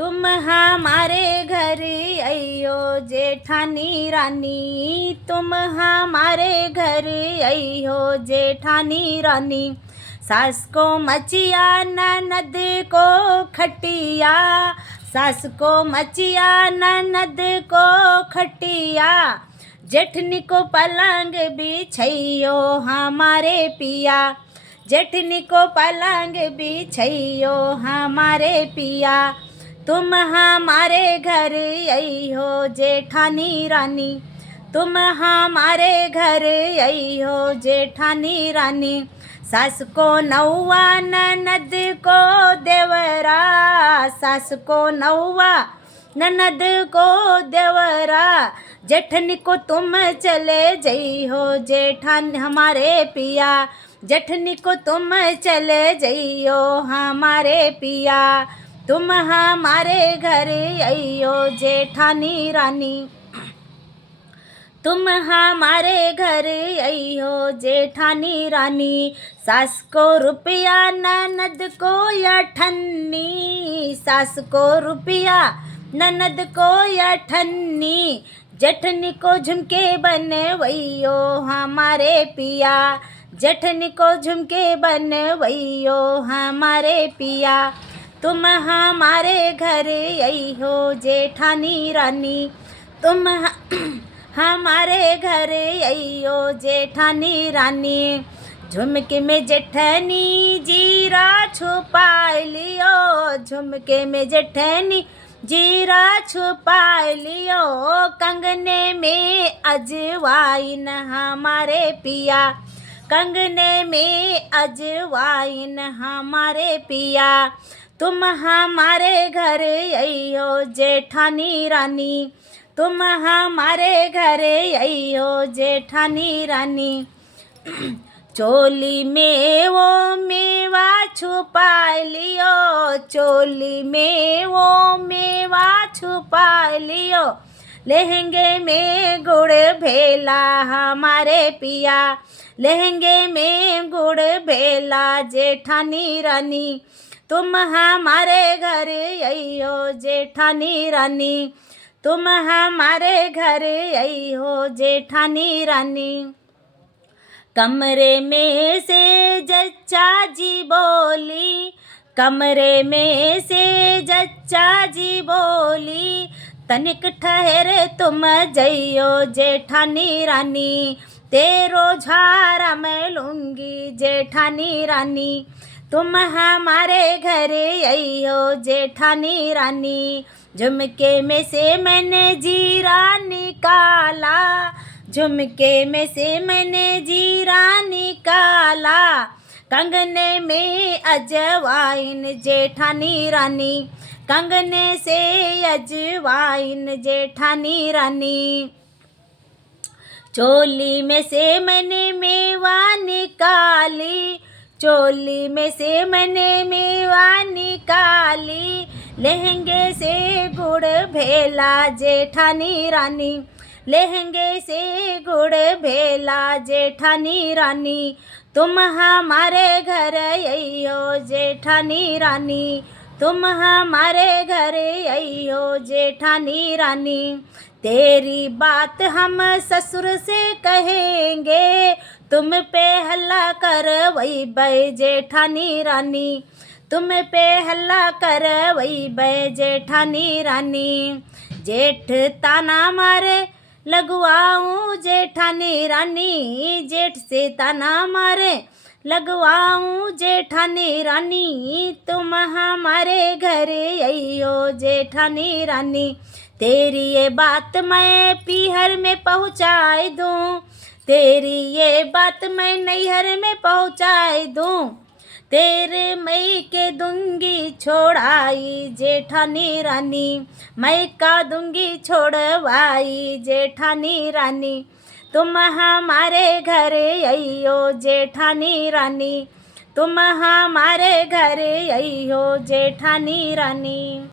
तुम हमारे घर अइयो जेठानी रानी, तुम हमारे घर अइयो जेठानी रानी। सास को मचिया ननद को खटिया, सास को मचिया ननद को खटिया। जेठनी को पलंग बिछैयो हमारे पिया, जेठनी को पलंग बिछैयो हमारे पिया। तुम हमारे घर अइहो जेठानी रानी, तुम हमारे घर अइहो जेठानी रानी। सास को नौवा ननद को देवरा, सास को नौवा ननद को देवरा। जेठनी को तुम चले जइहो जेठानी हमारे पिया, जेठनी को तुम चले जइयो हमारे पिया। तुम हमारे घर अइयो जेठानी रानी, तुम हमारे घर अइयो जेठानी रानी। सास को रुपया ननद को अठन्नी, सास को रुपया ननद को अठन्नी। जेठनी को झुमके बनवइयो हमारे पिया, जेठनी को झुमके बनवइयो हमारे पिया। तुम हमारे घर अइहो जेठानी रानी, तुम हमारे घर अइयो जेठानी रानी। झुमके में जेठनी जीरा छुपा लियो, झुमके में जेठनी जीरा छुपा लियो। कंगने में अजवाइन हमारे पिया, कंगने में अजवाइन हमारे पिया। तुम हमारे घर अइयो जेठानी रानी, तुम हमारे घर अइयो जेठानी रानी। चोली में वो मेवा छुपा लियो, चोली में वो मेवा छुपा लियो। लहंगे में गुड़ भेला हमारे पिया, लहंगे में गुड़ भेला जेठानी रानी। तुम हमारे घर अइयो जेठानी रानी, तुम हमारे घर अइयो जेठानी रानी। कमरे में से जच्चा जी बोली, कमरे में से जच्चा जी बोली। तनिक ठहर तुम जइयो जेठानी रानी, तेरो झारा मैं लूँगी जेठानी रानी। तुम हमारे घर अइयो जेठानी रानी। झुमके में से मैंने जीरा निकाला, झुमके में से मैंने जीरा निकाला। कंगने में अजवाइन जेठानी रानी, कंगने से अजवाइन जेठानी रानी। चोली में से मैंने मेवा निकाली, चोली में से मैंने मेवा निकाली। लहंगे से गुड़ भेला जेठानी रानी, लहंगे से गुड़ भेला जेठानी रानी। तुम हमारे घर अइयो जेठानी रानी, तुम हमारे घर अइयो जेठानी रानी। तेरी बात हम ससुर से कहेंगे, तुम पे हल्ला करवइबै जेठानी रानी, तुम पे हल्ला करवइबै जेठानी रानी। जेठ ताना मारे लगवाऊँ जेठानी रानी, जेठ से ताना मारे लगवाऊँ जेठानी रानी। तुम हमारे घर अइयो जेठानी रानी। तेरी ये बात मैं पीहर में पहुँचाई दूँ, तेरी ये बात मैं नैहर में पहुँचाई दूँ। तेरे मई के दूंगी छोड़ाई जेठानी रानी, मैं का दूंगी छोड़वाई जेठानी रानी। तुम हमारे घर अइयो जेठानी रानी, तुम हमारे घर अइयो जेठानी रानी।